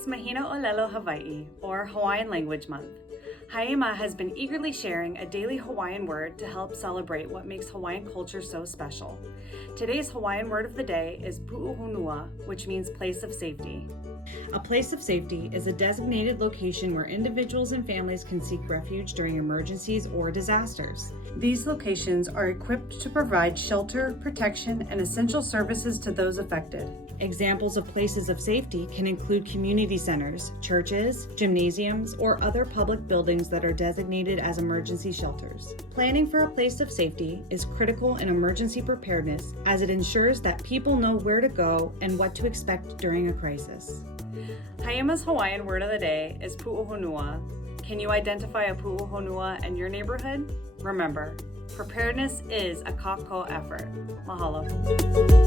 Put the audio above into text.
It's Mahina ʻŌlelo Hawai'i, or Hawaiian Language Month. Haima has been eagerly sharing a daily Hawaiian word to help celebrate what makes Hawaiian culture so special. Today's Hawaiian word of the day is Pu'uhonua, which means place of safety. A place of safety is a designated location where individuals and families can seek refuge during emergencies or disasters. These locations are equipped to provide shelter, protection, and essential services to those affected. Examples of places of safety can include community centers, churches, gymnasiums, or other public buildings that are designated as emergency shelters. Planning for a place of safety is critical in emergency preparedness as it ensures that people know where to go and what to expect during a crisis. Haima's Hawaiian word of the day is Pu'uhonua. Can you identify a Pu'uhonua in your neighborhood? Remember, preparedness is a kākou effort. Mahalo.